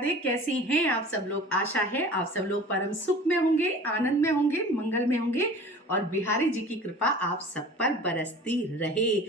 राधे। कैसे हैं आप सब लोग? आशा है आप सब लोग परम सुख में होंगे, आनंद में होंगे, मंगल में होंगे और बिहारी जी की कृपा आप सब पर बरसती रहे।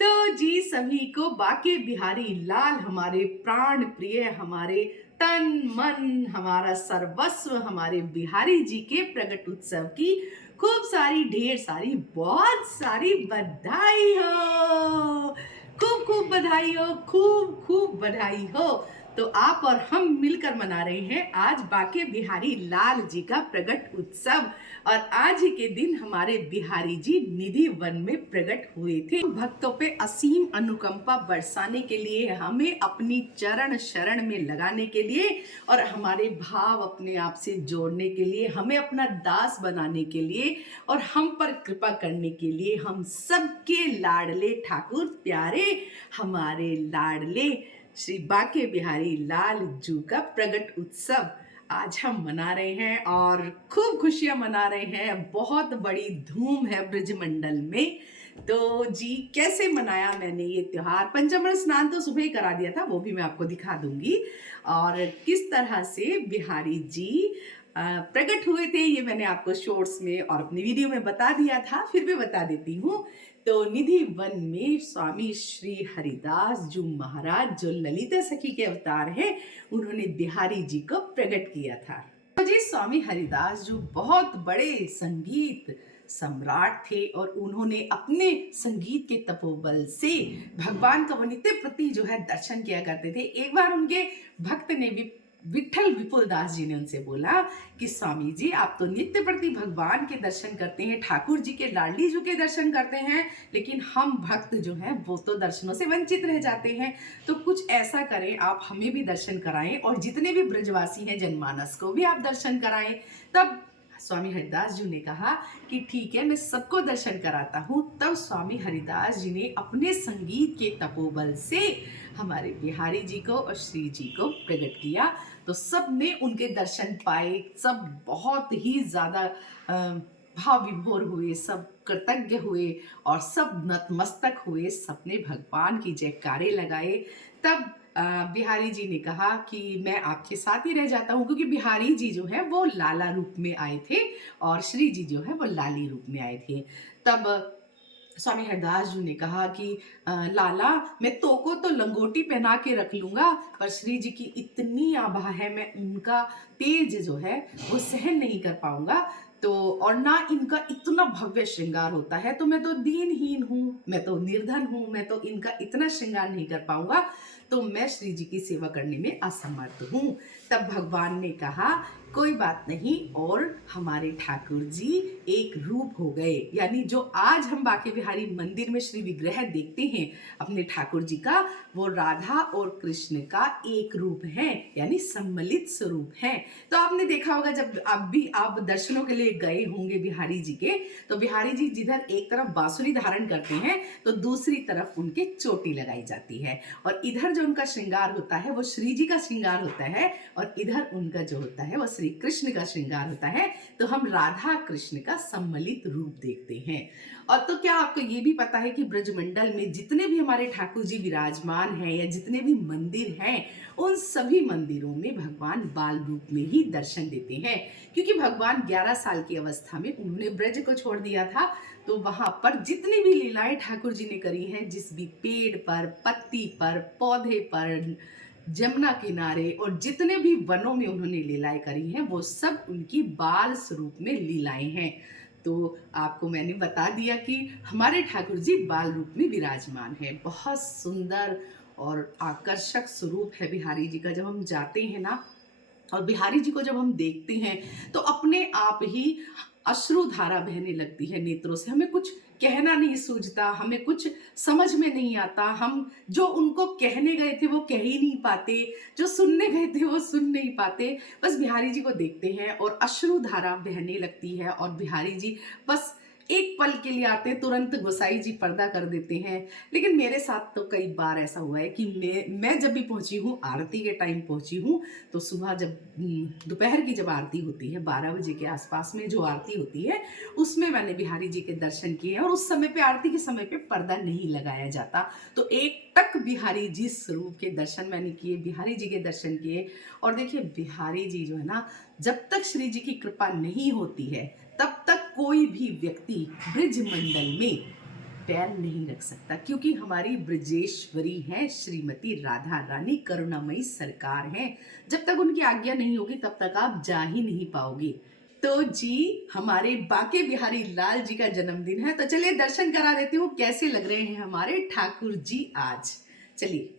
तो जी सभी को बाके बिहारी लाल, हमारे प्राण प्रिय, हमारे तन मन, हमारा सर्वस्व, हमारे बिहारी जी के प्रगट उत्सव की खूब सारी, ढेर सारी, बहुत सारी बधाई हो। खूब खूब बधाई हो, खूब खूब बधाई हो। तो आप और हम मिलकर मना रहे हैं आज बाके बिहारी लाल जी का प्रगट उत्सव। और आज ही के दिन हमारे बिहारी जी निधि वन में प्रकट हुए थे। भक्तों पे असीम अनुकंपा बरसाने के लिए, हमें अपनी चरण शरण में लगाने के लिए और हमारे भाव अपने आप से जोड़ने के लिए, हमें अपना दास बनाने के लिए और हम पर कृपा करने के लिए, हम सबके लाडले ठाकुर प्यारे, हमारे लाडले श्री बाके बिहारी लाल जी का प्रगट उत्सव आज हम मना रहे हैं और खूब खुशियां मना रहे हैं। बहुत बड़ी धूम है ब्रजमंडल में। तो जी कैसे मनाया मैंने ये त्योहार? पंचामृत स्नान तो सुबह ही करा दिया था, वो भी मैं आपको दिखा दूंगी। और किस तरह से बिहारी जी प्रकट हुए थे ये मैंने आपको शॉर्ट्स में और अपनी वीडियो में बता दिया था, फिर भी बता देती हूँ। तो निधि वन में स्वामी श्री हरिदास जी महाराज, जो ललिता सखी के अवतार हैं, उन्होंने बिहारी जी को प्रकट किया था। तो जी स्वामी हरिदास जी बहुत बड़े संगीत सम्राट थे और उन्होंने अपने संगीत के तपोबल से भगवान का नित्य प्रति जो है दर्शन किया करते थे। एक बार उनके भक्त ने विठल विपुल दास जी ने उनसे बोला कि स्वामी जी आप तो नित्य प्रति भगवान के दर्शन करते हैं, ठाकुर जी के लाडली जी के दर्शन करते हैं, लेकिन हम भक्त जो हैं वो तो दर्शनों से वंचित रह जाते हैं। तो कुछ ऐसा करें, आप हमें भी दर्शन कराएं और जितने भी ब्रजवासी हैं जनमानस को भी आप दर्शन कराएं। तब स्वामी हरिदास जी ने कहा कि ठीक है, मैं सबको दर्शन कराता हूँ। तब स्वामी हरिदास जी ने अपने संगीत के तपोबल से हमारे बिहारी जी को और श्री जी को प्रकट किया। तो सब ने उनके दर्शन पाए, सब बहुत ही ज्यादा भाव विभोर हुए, सब कृतज्ञ हुए और सब नतमस्तक हुए, सबने भगवान की जयकारे लगाए। तब बिहारी जी ने कहा कि मैं आपके साथ ही रह जाता हूँ, क्योंकि बिहारी जी जो है वो लाला रूप में आए थे और श्री जी जो है वो लाली रूप में आए थे। तब स्वामी हरदास जी ने कहा कि लाला मैं तो को तो लंगोटी पहना के रख लूंगा, पर श्री जी की इतनी आभा है, मैं उनका तेज जो है वो सहन नहीं कर पाऊंगा। तो और ना इनका इतना भव्य श्रृंगार होता है, तो मैं तो दीनहीन हूँ, मैं तो निर्धन हूँ, मैं तो इनका इतना श्रृंगार नहीं कर पाऊंगा, तो मैं श्री जी की सेवा करने में असमर्थ हूँ। तब भगवान ने कहा कोई बात नहीं, और हमारे ठाकुर जी एक रूप हो गए। यानी जो आज हम बाके बिहारी मंदिर में श्री विग्रह देखते हैं अपने ठाकुर जी का, वो राधा और कृष्ण का एक रूप है, यानी सम्मिलित स्वरूप है। तो आपने देखा होगा जब आप दर्शनों के लिए गए होंगे बिहारी जी के, तो बिहारी जी जिधर एक तरफ बांसुरी धारण करते हैं तो दूसरी तरफ उनके चोटी लगाई जाती है, और इधर जो उनका श्रृंगार होता है वो श्री जी का श्रृंगार होता है, और इधर उनका जो होता है वो श्री कृष्ण का श्रृंगार होता है। तो हम राधा कृष्ण का सम्मिलित रूप देखते हैं। और तो क्या आपको ये भी पता है कि ब्रजमंडल में जितने भी हमारे ठाकुर जी विराजमान हैं या जितने भी मंदिर हैं, उन सभी मंदिरों में भगवान बाल रूप में ही दर्शन देते हैं, क्योंकि भगवान 11 साल की अवस्था में उन्होंने ब्रज को छोड़ दिया था। तो वहां पर जितनी भी लीलाएं ठाकुर जी ने करी हैं, जिस भी पेड़ पर, पत्ती पर, पौधे पर, जमुना किनारे और जितने भी वनों में उन्होंने लीलाएं करी हैं, वो सब उनकी बाल स्वरूप में लीलाएं हैं। तो आपको मैंने बता दिया कि हमारे ठाकुर जी बाल रूप में विराजमान है। बहुत सुंदर और आकर्षक स्वरूप है बिहारी जी का। जब हम जाते हैं ना और बिहारी जी को जब हम देखते हैं, तो अपने आप ही अश्रु धारा बहने लगती है नेत्रों से। हमें कुछ कहना नहीं सूझता, हमें कुछ समझ में नहीं आता, हम जो उनको कहने गए थे वो कह ही नहीं पाते, जो सुनने गए थे वो सुन नहीं पाते। बस बिहारी जी को देखते हैं और अश्रु धारा बहने लगती है, और बिहारी जी बस एक पल के लिए आते हैं, तुरंत गोसाई जी पर्दा कर देते हैं। लेकिन मेरे साथ तो कई बार ऐसा हुआ है कि मैं जब भी पहुंची हूँ, आरती के टाइम पहुंची हूँ, तो सुबह जब दोपहर की जब आरती होती है 12 बजे के आसपास में जो आरती होती है, उसमें मैंने बिहारी जी के दर्शन किए और उस समय पे आरती के समय पे पर्दा नहीं लगाया जाता। तो एक टक बिहारी जी स्वरूप के दर्शन मैंने किए, बिहारी जी के दर्शन किए। और देखिए बिहारी जी जो है ना, जब तक श्री जी की कृपा नहीं होती है तब तक कोई भी व्यक्ति ब्रिज मंडल में पैर नहीं रख सकता, क्योंकि हमारी ब्रजेश्वरी हैं श्रीमती राधा रानी, करुणामयी सरकार हैं। जब तक उनकी आज्ञा नहीं होगी तब तक आप जा ही नहीं पाओगे। तो जी हमारे बाके बिहारी लाल जी का जन्मदिन है, तो चलिए दर्शन करा देती हूँ कैसे लग रहे हैं हमारे ठाकुर जी आज। चलिए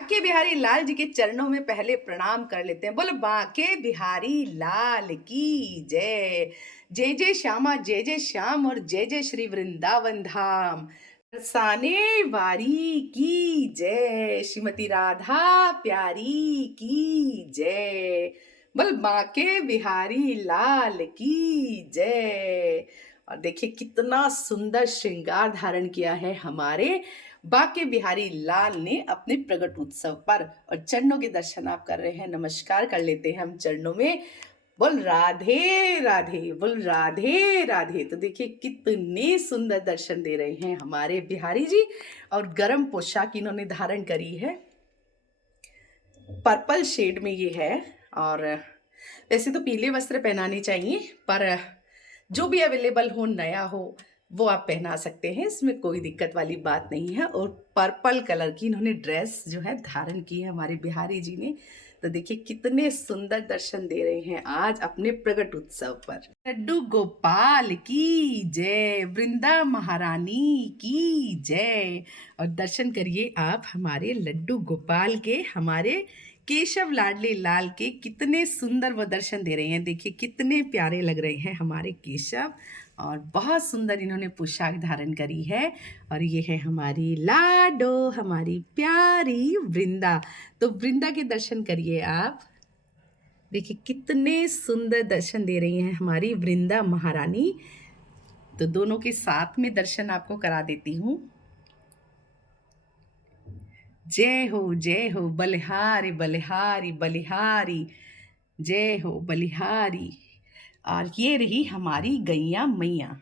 बाके बिहारी लाल जी के चरणों में पहले प्रणाम कर लेते हैं। बोलो बाके बिहारी लाल की जय। जय जय श्यामा, जय जय श्याम और जय जय श्री वृंदावन धाम। बरसाने वारी की जय, श्रीमती राधा प्यारी की जय। बोल बाके बिहारी लाल की जय। और देखिए कितना सुंदर श्रृंगार धारण किया है हमारे बाके बिहारी लाल ने अपने प्रगट उत्सव पर। और चरणों के दर्शन आप कर रहे हैं, नमस्कार कर लेते हैं हम चरणों में। बोल राधे राधे, बोल राधे राधे। तो देखिए कितने सुंदर दर्शन दे रहे हैं हमारे बिहारी जी। और गर्म पोशाक इन्होंने धारण करी है, पर्पल शेड में ये है। और वैसे तो पीले वस्त्र पहनाने चाहिए, पर जो भी अवेलेबल हो, नया हो, वो आप पहना सकते हैं, इसमें कोई दिक्कत वाली बात नहीं है। और पर्पल कलर की इन्होंने ड्रेस जो है धारण की है हमारे बिहारी जी ने। तो देखिए कितने सुंदर दर्शन दे रहे हैं आज अपने प्रगट उत्सव पर। लड्डू गोपाल की जय, वृंदा महारानी की जय। और दर्शन करिए आप हमारे लड्डू गोपाल के, हमारे केशव लाडले लाल के। कितने सुंदर वो दर्शन दे रहे हैं, देखिए कितने प्यारे लग रहे हैं हमारे केशव। और बहुत सुंदर इन्होंने पोशाक धारण करी है। और ये है हमारी लाडो, हमारी प्यारी वृंदा। तो वृंदा के दर्शन करिए आप, देखिए कितने सुंदर दर्शन दे रही हैं हमारी वृंदा महारानी। तो दोनों के साथ में दर्शन आपको करा देती हूँ। जय हो बलिहारी बलिहारी बलिहारी, जय हो बलिहारी। और ये रही हमारी गैया मैया,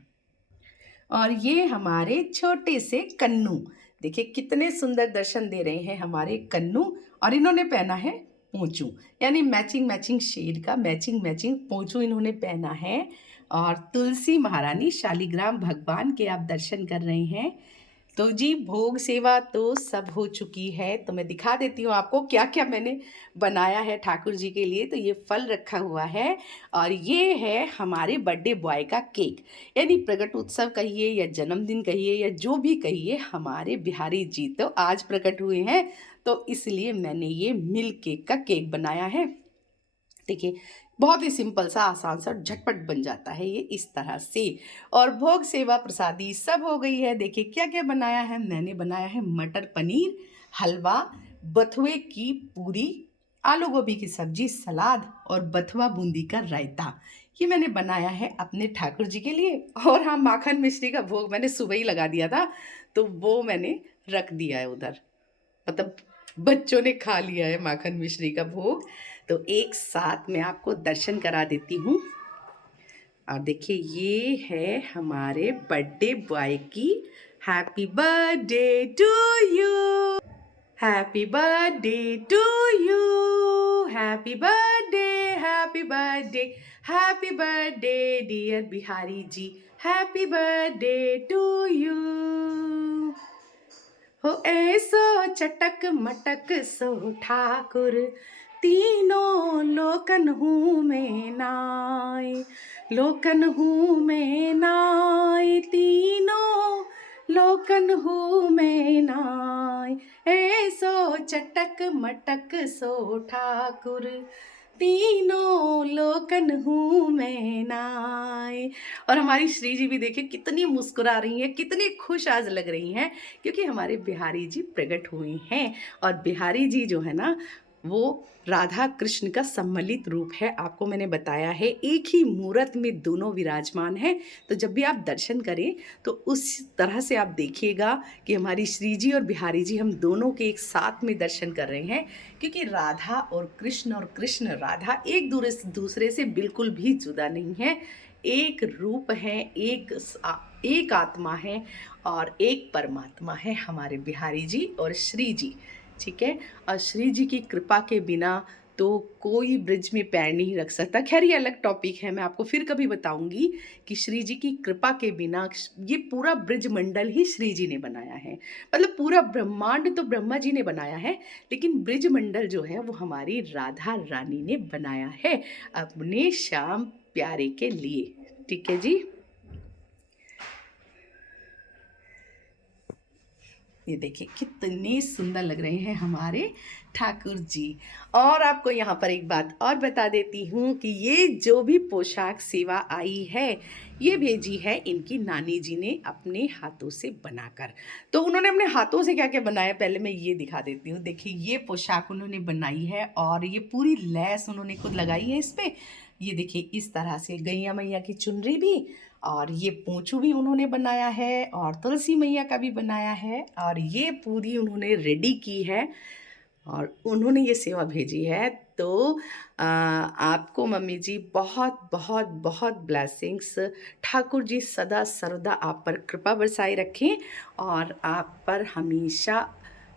और ये हमारे छोटे से कन्नू। देखिए कितने सुंदर दर्शन दे रहे हैं हमारे कन्नू। और इन्होंने पहना है पोंचू, यानी मैचिंग मैचिंग शेड का मैचिंग मैचिंग पोंचू इन्होंने पहना है। और तुलसी महारानी, शालिग्राम भगवान के आप दर्शन कर रहे हैं। तो जी भोग सेवा तो सब हो चुकी है, तो मैं दिखा देती हूँ आपको क्या क्या मैंने बनाया है ठाकुर जी के लिए। तो ये फल रखा हुआ है, और ये है हमारे बर्थडे बॉय का केक, यानी प्रकट उत्सव कहिए या जन्मदिन कहिए या जो भी कहिए, हमारे बिहारी जी तो आज प्रकट हुए हैं, तो इसलिए मैंने ये मिल्क केक का केक बनाया है। देखिए बहुत ही सिंपल सा, आसान सा, झटपट बन जाता है ये इस तरह से। और भोग सेवा प्रसादी सब हो गई है। देखिए क्या क्या बनाया है, मैंने बनाया है मटर पनीर, हलवा, बथुए की पूरी, आलू गोभी की सब्जी, सलाद और बथुआ बूंदी का रायता। ये मैंने बनाया है अपने ठाकुर जी के लिए। और हाँ, माखन मिश्री का भोग मैंने सुबह ही लगा दिया था, तो वो मैंने रख दिया है उधर, मतलब बच्चों ने खा लिया है माखन मिश्री का भोग। तो एक साथ मैं आपको दर्शन करा देती हूँ। और देखिए ये है हमारे बर्थडे बॉय की। Happy birthday to you, happy birthday to you, happy birthday, happy birthday, happy birthday dear Bihari ji, happy birthday to you. हो ऐसो चटक मटक सो ठाकुर, तीनों लोकन हूँ मैं नाय, लोकन हूँ मैं नाय, तीनों लोकन हूँ मैं नाय। ऐसो चटक मटक सो ठाकुर, तीनों लोकन हूँ मैं नाय। और हमारी श्री जी भी देखिए कितनी मुस्कुरा रही हैं, कितनी खुश आज लग रही हैं, क्योंकि हमारे बिहारी जी प्रकट हुए हैं। और बिहारी जी जो है ना, वो राधा कृष्ण का सम्मिलित रूप है। आपको मैंने बताया है एक ही मूर्त में दोनों विराजमान हैं। तो जब भी आप दर्शन करें तो उस तरह से आप देखिएगा कि हमारी श्री जी और बिहारी जी हम दोनों के एक साथ में दर्शन कर रहे हैं, क्योंकि राधा और कृष्ण राधा एक दूसरे से बिल्कुल भी जुदा नहीं है। एक रूप है, एक आत्मा है और एक परमात्मा है हमारे बिहारी जी और श्री जी। ठीक है। और श्री जी की कृपा के बिना तो कोई ब्रिज में पैर नहीं रख सकता। खैर ये अलग टॉपिक है, मैं आपको फिर कभी बताऊंगी कि श्री जी की कृपा के बिना ये पूरा ब्रिज मंडल ही श्री जी ने बनाया है। मतलब पूरा ब्रह्मांड तो ब्रह्मा जी ने बनाया है, लेकिन ब्रिज मंडल जो है वो हमारी राधा रानी ने बनाया है अपने श्याम प्यारे के लिए। ठीक है जी। ये देखिए कितने सुंदर लग रहे हैं हमारे ठाकुर जी। और आपको यहाँ पर एक बात और बता देती हूँ कि ये जो भी पोशाक सेवा आई है ये भेजी है इनकी नानी जी ने अपने हाथों से बनाकर। तो उन्होंने अपने हाथों से क्या क्या बनाया पहले मैं ये दिखा देती हूँ। देखिए ये पोशाक उन्होंने बनाई है और ये पूरी लैस उन्होंने खुद लगाई है इस पर। ये देखिए इस तरह से गैया मैया की चुनरी भी, और ये पोंछू भी उन्होंने बनाया है और तुलसी मैया का भी बनाया है, और ये पूरी उन्होंने रेडी की है और उन्होंने ये सेवा भेजी है। तो आपको मम्मी जी बहुत बहुत बहुत ब्लेसिंग्स। ठाकुर जी सदा सर्वदा आप पर कृपा बरसाए रखें और आप पर हमेशा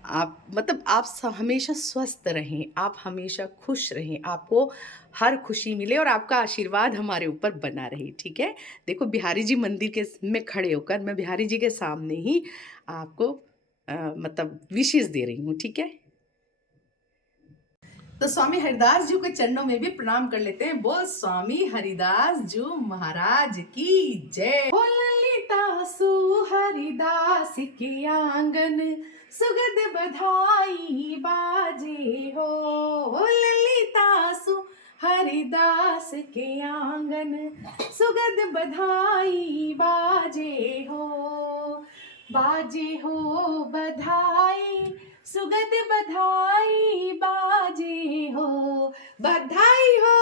आप मतलब आप हमेशा स्वस्थ रहें, आप हमेशा खुश रहें, आपको हर खुशी मिले और आपका आशीर्वाद हमारे ऊपर बना रहे। ठीक है। देखो बिहारी जी मंदिर के में खड़े होकर मैं बिहारी जी के सामने ही आपको मतलब विशेष दे रही हूँ। ठीक है। तो स्वामी हरिदास जी के चरणों में भी प्रणाम कर लेते हैं। बोल स्वामी हरिदास जी महाराज की जय। हो ललिता सु हरिदास के आंगन सुगद बधाई बाजे हो। हो ललिता सु हरिदास के आंगन सुगद बधाई बाजे हो। बाजे हो बधाई सुगद बधाई बाजे हो। बधाई हो,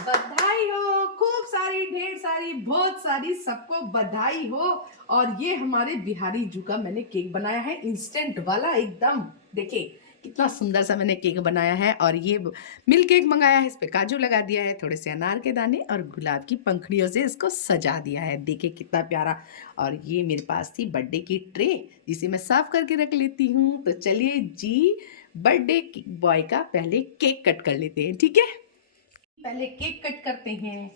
बधाई हो, खूब सारी ढेर सारी बहुत सारी सबको बधाई हो। और ये हमारे बिहारी जी का मैंने केक बनाया है इंस्टेंट वाला एकदम। देखिए कितना सुंदर सा मैंने केक बनाया है। और ये मिल्क केक मंगाया है, इस पे काजू लगा दिया है, थोड़े से अनार के दाने और गुलाब की पंखुड़ियों से इसको सजा दिया है। देखिए कितना प्यारा। और ये मेरे पास थी बर्थडे की ट्रे जिसे मैं साफ करके रख लेती हूँ। तो चलिए जी बर्थडे बॉय का पहले केक कट कर लेते हैं। ठीक है। पहले केक कट करते हैं।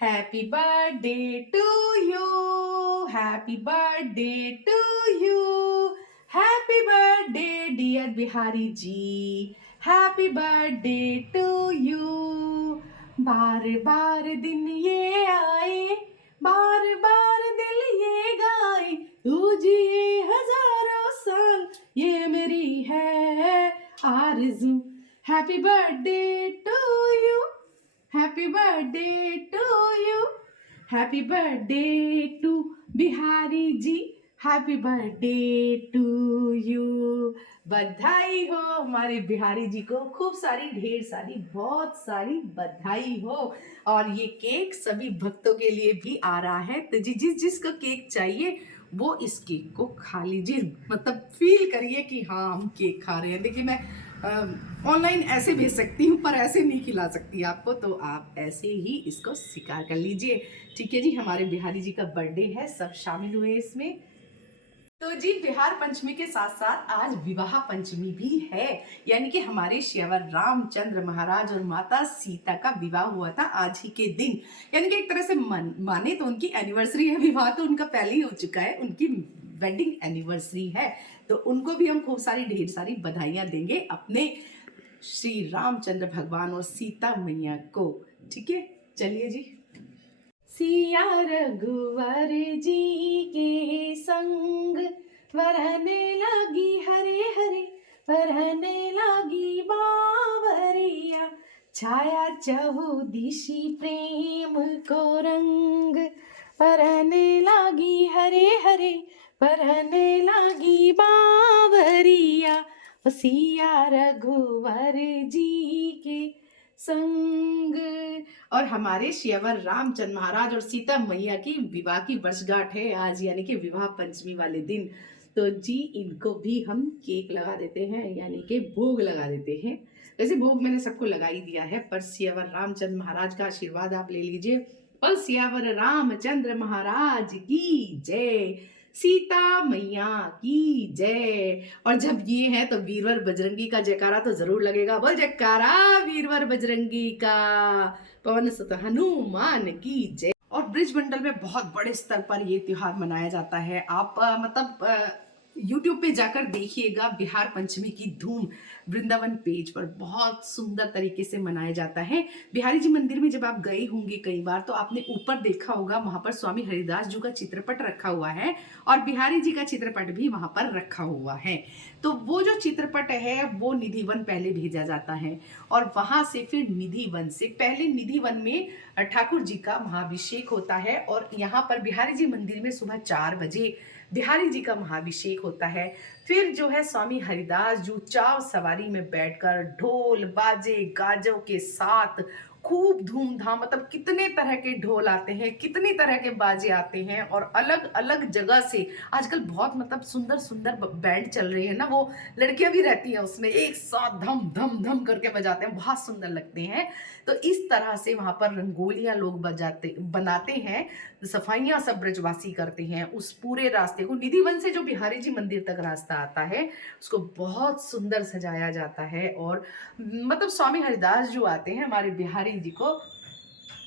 Happy birthday to you, happy birthday to you, happy birthday dear Bihari ji, happy birthday to you. बार बार दिन ये आए, बार बार दिल ये गाए, तू जिए हजारों साल ये मेरी है आरज़ू। Happy birthday to you, happy birthday to you, happy birthday to Bihari ji, happy birthday to you. बधाई हो हमारे बिहारी जी को, खूब सारी ढेर सारी बहुत सारी बधाई हो। और ये केक सभी भक्तों के लिए भी आ रहा है। तो जिस जिसको केक चाहिए वो इस केक को खा लीजिए, मतलब फील करिए कि हाँ हम केक खा रहे हैं। देखिए मैं ऑनलाइन ऐसे भेज सकती हूँ पर ऐसे नहीं खिला सकती आपको, तो आप ऐसे ही इसको स्वीकार कर लीजिए। ठीक है जी। हमारे बिहारी जी का बर्थडे है, सब शामिल हुए इसमें। तो जी बिहार पंचमी के साथ साथ आज विवाह पंचमी भी है, यानी कि हमारे श्यावर रामचंद्र महाराज और माता सीता का विवाह हुआ था आज ही के दिन। यानी कि एक तरह से माने तो उनकी एनिवर्सरी है, विवाह तो उनका पहले ही हो चुका है, उनकी वेडिंग एनिवर्सरी है। तो उनको भी हम खूब सारी ढेर सारी बधाइयाँ देंगे अपने श्री रामचंद्र भगवान और सीता मैया को। ठीक है। चलिए जी। सिया रघुवर जी के संग वरने लगी हरे हरे, वरने लगी बावरिया, छाया चहुदिशि प्रेम को रंग, वरने लगी हरे हरे, वरने लगी बावरिया, सिया रघुवर जी के संग। और हमारे श्यावर रामचंद्र महाराज और सीता मैया की विवाह की वर्षगांठ है आज, यानी कि विवाह पंचमी वाले दिन। तो जी इनको भी हम केक लगा देते हैं, यानी कि भोग लगा देते हैं। वैसे भोग मैंने सबको लगा ही दिया है, पर सियावर रामचंद्र महाराज का आशीर्वाद आप ले लीजिए। और सियावर रामचंद्र महाराज की जय, सीता मैया की जय। और जब ये है तो वीरवर बजरंगी का जयकारा तो जरूर लगेगा। बोल जयकारा वीरवर बजरंगी का, पवन सुत हनुमान की जय। और ब्रिज मंडल में बहुत बड़े स्तर पर ये त्योहार मनाया जाता है। आप यूट्यूब पे जाकर देखिएगा, बिहार पंचमी की धूम वृंदावन पेज पर बहुत सुंदर तरीके से मनाया जाता है। बिहारी जी मंदिर में जब आप गए होंगे कई बार, तो आपने ऊपर देखा होगा वहां पर स्वामी हरिदास जी का चित्रपट रखा हुआ है और बिहारी जी का चित्रपट भी वहां पर रखा हुआ है। तो वो जो चित्रपट है वो निधिवन पहले भेजा जाता है और वहां से फिर निधिवन से पहले निधिवन में ठाकुर जी का महाभिषेक होता है। और यहाँ पर बिहारी जी मंदिर में सुबह 4 बजे बिहारी जी का महाभिषेक होता है। फिर जो है स्वामी हरिदास जी चाव सवारी में बैठकर ढोल बाजे गाजों के साथ खूब धूमधाम, मतलब कितने तरह के ढोल आते हैं, कितनी तरह के बाजे आते हैं और अलग अलग जगह से आजकल बहुत मतलब सुंदर सुंदर बैंड चल रहे हैं ना, वो लड़कियां भी रहती हैं उसमें, एक साथ धम धम धम करके बजाते हैं, बहुत सुंदर लगते हैं। तो इस तरह से वहां पर रंगोलियां लोग बनाते हैं, सफाइयां सब ब्रजवासी करते हैं। उस पूरे रास्ते को निधिवन से जो बिहारी जी मंदिर तक रास्ता आता है उसको बहुत सुंदर सजाया जाता है। और मतलब स्वामी हरिदास जो आते हैं हमारे बिहारी जी को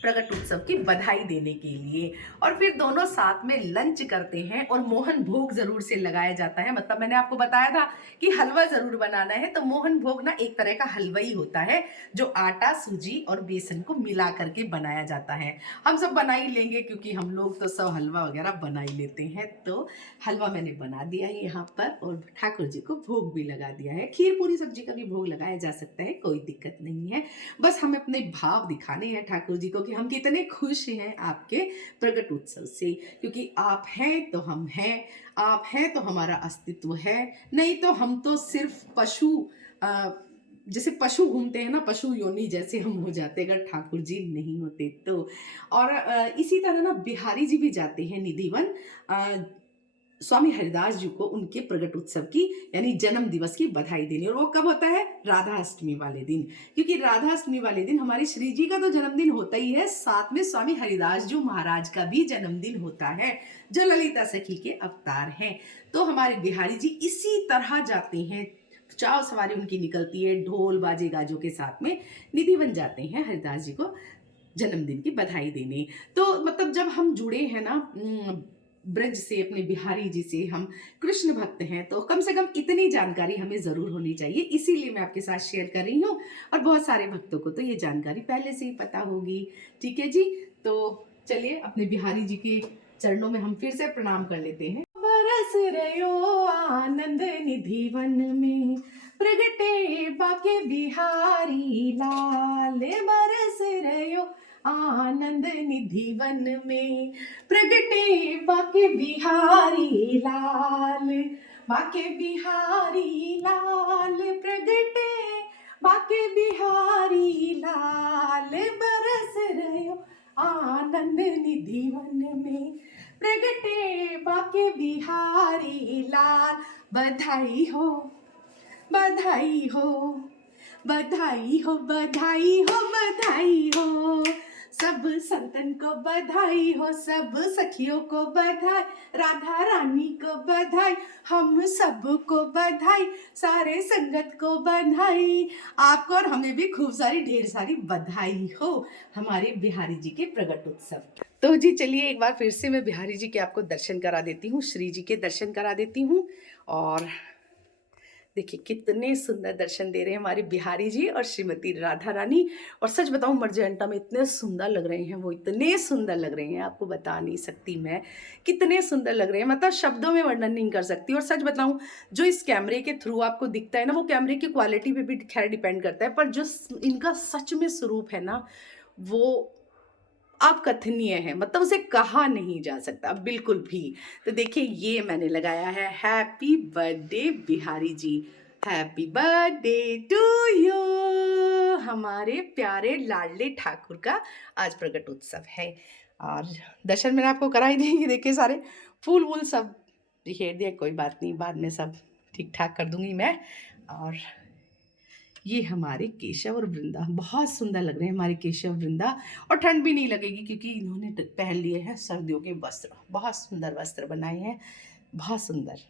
प्रकट उत्सव की बधाई देने के लिए, और फिर दोनों साथ में लंच करते हैं और मोहन भोग जरूर से लगाया जाता है। मतलब मैंने आपको बताया था कि हलवा जरूर बनाना है, तो मोहन भोग ना एक तरह का हलवा ही होता है जो आटा सूजी और बेसन को मिला करके बनाया जाता है। हम सब बना ही लेंगे क्योंकि हम लोग तो सब हलवा वगैरह बना ही लेते हैं। तो हलवा मैंने बना दिया है यहाँ पर और ठाकुर जी को भोग भी लगा दिया है। खीर पूरी सब्जी का भी भोग लगाया जा सकता है, कोई दिक्कत नहीं है। बस हमें अपने भाव दिखाने हैं ठाकुर जी को कि हम कितने खुश हैं आपके प्रकट उत्सव से, क्योंकि आप हैं तो हम हैं, आप हैं तो हमारा अस्तित्व है, नहीं तो हम तो सिर्फ पशु जैसे पशु घूमते हैं ना, पशु योनि जैसे हम हो जाते अगर ठाकुर जी नहीं होते तो। और इसी तरह ना बिहारी जी भी जाते हैं निधिवन स्वामी हरिदास जी को उनके प्रगट उत्सव की यानी जन्म दिवस की बधाई देने। और वो कब होता है? राधा अष्टमी वाले दिन, क्योंकि राधा अष्टमी वाले दिन हमारे श्री जी का तो जन्मदिन होता ही है, साथ में स्वामी हरिदास जी महाराज का भी जन्मदिन होता है जो ललिता सखी के अवतार हैं। तो हमारे बिहारी जी इसी तरह जाते हैं, चाव सवारी उनकी निकलती है ढोल बाजे गाजों के साथ में, निधिवन जाते हैं हरिदास जी को जन्मदिन की बधाई देने। तो मतलब जब हम जुड़े हैं ना ब्रज से, अपने बिहारी जी से, हम कृष्ण भक्त हैं, तो कम से कम इतनी जानकारी हमें जरूर होनी चाहिए, इसीलिए मैं आपके साथ शेयर कर रही हूँ। और बहुत सारे भक्तों को तो ये जानकारी पहले से ही पता होगी। ठीक है जी, तो चलिए अपने बिहारी जी के चरणों में हम फिर से प्रणाम कर लेते हैं। बरस रयो आनंद निधि वन में, प्रगटे बाके बिहारी लाल, बरस रयो आनंद निधि वन में, प्रगटे बाके बिहारी लाल, बाके बिहारी लाल, प्रगटे बाके बिहारी लाल, बरस रयो आनंद निधि वन में, प्रगटे बाके बिहारी लाल। बधाई हो बधाई हो बधाई हो बधाई हो बधाई हो, सब संतन को बधाई हो, सब सखियों को बधाई, राधा रानी को बधाई, हम सबको बधाई, सारे संगत को बधाई, आपको और हमें भी खूब सारी ढेर सारी बधाई हो हमारे बिहारी जी के प्रगट उत्सव। तो जी चलिए एक बार फिर से मैं बिहारी जी के आपको दर्शन करा देती हूँ, श्री जी के दर्शन करा देती हूँ। और देखिए कितने सुंदर दर्शन दे रहे हैं हमारे बिहारी जी और श्रीमती राधा रानी। और सच बताऊं मर्जेंटा में इतने सुंदर लग रहे हैं, वो इतने सुंदर लग रहे हैं, आपको बता नहीं सकती मैं कितने सुंदर लग रहे हैं, मतलब शब्दों में वर्णन नहीं कर सकती। और सच बताऊं जो इस कैमरे के थ्रू आपको दिखता है ना, वो कैमरे की क्वालिटी पे भी खैर डिपेंड करता है, पर जो इनका सच में स्वरूप है ना वो अकथनीय है, मतलब उसे कहा नहीं जा सकता बिल्कुल भी। तो देखिए ये मैंने लगाया है happy birthday Bihari ji, happy birthday to you. हमारे प्यारे लाडले ठाकुर का आज प्रकट उत्सव है और दर्शन मैंने आपको करा ही देंगे। देखिए सारे फूल वूल सब बिखेर दिया, कोई बात नहीं, बाद में सब ठीक ठाक कर दूंगी मैं। और ये हमारे केशव और वृंदा बहुत सुंदर लग रहे हैं, हमारे केशव वृंदा, और ठंड भी नहीं लगेगी क्योंकि इन्होंने पहन लिए हैं सर्दियों के वस्त्र। बहुत सुंदर वस्त्र बनाए हैं, बहुत सुंदर।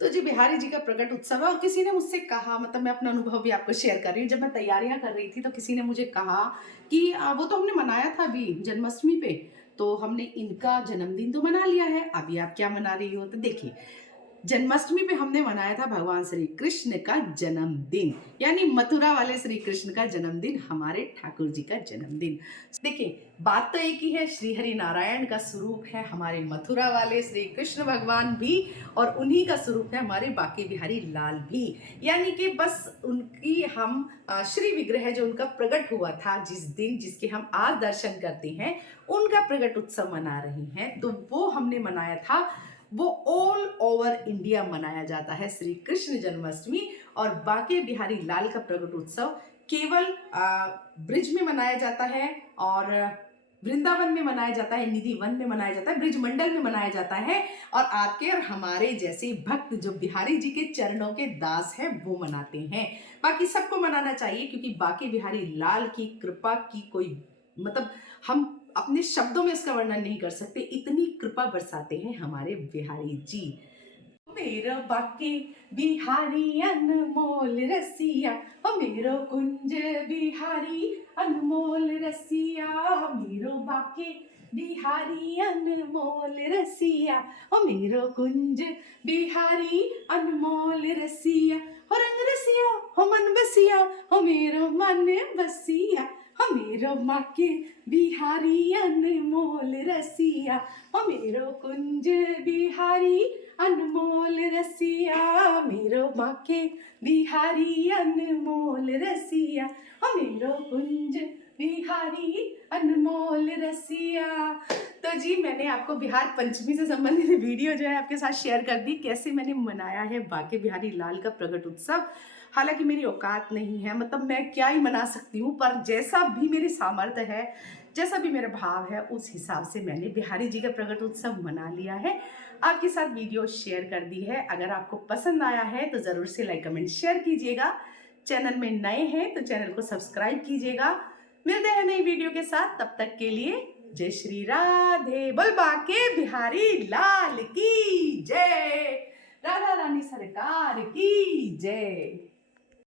तो जी बिहारी जी का प्रकट उत्सव है और किसी ने मुझसे कहा, मतलब मैं अपना अनुभव भी आपको शेयर कर रही हूँ। जब मैं तैयारियां कर रही थी तो किसी ने मुझे कहा कि वो तो हमने मनाया था अभी जन्माष्टमी पे, तो हमने इनका जन्मदिन तो मना लिया है, अभी आप क्या मना रही हो। तो देखिए, जन्माष्टमी पे हमने मनाया था भगवान श्री कृष्ण का जन्मदिन, यानी मथुरा वाले श्री कृष्ण का जन्मदिन, हमारे ठाकुर जी का जन्मदिन। देखिए बात तो एक ही है, श्री हरि नारायण का स्वरूप है हमारे मथुरा वाले श्री कृष्ण भगवान भी, और उन्हीं का स्वरूप है हमारे बांके बिहारी लाल भी। यानी कि बस उनकी हम श्री विग्रह जो उनका प्रकट हुआ था जिस दिन, जिसके हम आज दर्शन करते हैं, उनका प्रकट उत्सव मना रहे हैं। तो वो हमने मनाया था, वो ऑल ओवर इंडिया मनाया जाता है श्री कृष्ण जन्माष्टमी। और बांके बिहारी लाल का प्रकट उत्सव केवल ब्रिज में मनाया जाता है, और वृंदावन में मनाया जाता है, निधि वन में मनाया जाता है, ब्रिज मंडल में मनाया जाता है, और आपके और हमारे जैसे भक्त जो बिहारी जी के चरणों के दास हैं वो मनाते हैं। बाकी सबको मनाना चाहिए क्योंकि बांके बिहारी लाल की कृपा की कोई, मतलब हम अपने शब्दों में इसका वर्णन नहीं कर सकते, इतनी कृपा बरसाते हैं हमारे बिहारी जी। मेरो बाके बिहारी अनमोल रसिया, ओ मेरो कुंज बिहारी अनमोल रसिया, मेरो बाके बिहारी अनमोल रसिया, ओ मेरो कुंज बिहारी अनमोल रसिया, हो रंग रसिया हो मन बसिया, हो मेरो मन बसिया, हो मेरो बाके बिहारी अनमोल रसिया, ओ मेरो कुंज बिहारी अनमोल रसिया, मेरो बांके बिहारी अनमोल रसिया, ओ मेरो कुंज बिहारी अनमोल रसिया। तो जी मैंने आपको बिहार पंचमी से संबंधित वीडियो जो है आपके साथ शेयर कर दी, कैसे मैंने मनाया है बांके बिहारी लाल का प्रकट उत्सव। हालांकि मेरी औकात नहीं है, मतलब मैं क्या ही मना सकती हूँ, पर जैसा भी मेरी सामर्थ्य है, जैसा भी मेरा भाव है, उस हिसाब से मैंने बिहारी जी का प्रकट उत्सव मना लिया है, आपके साथ वीडियो शेयर कर दी है। अगर आपको पसंद आया है तो ज़रूर से लाइक कमेंट शेयर कीजिएगा। चैनल में नए हैं तो चैनल को सब्सक्राइब कीजिएगा। मिलते हैं नई वीडियो के साथ, तब तक के लिए जय श्री राधे। बोल बांके बिहारी लाल की जय, राधा रानी सरकार की जय।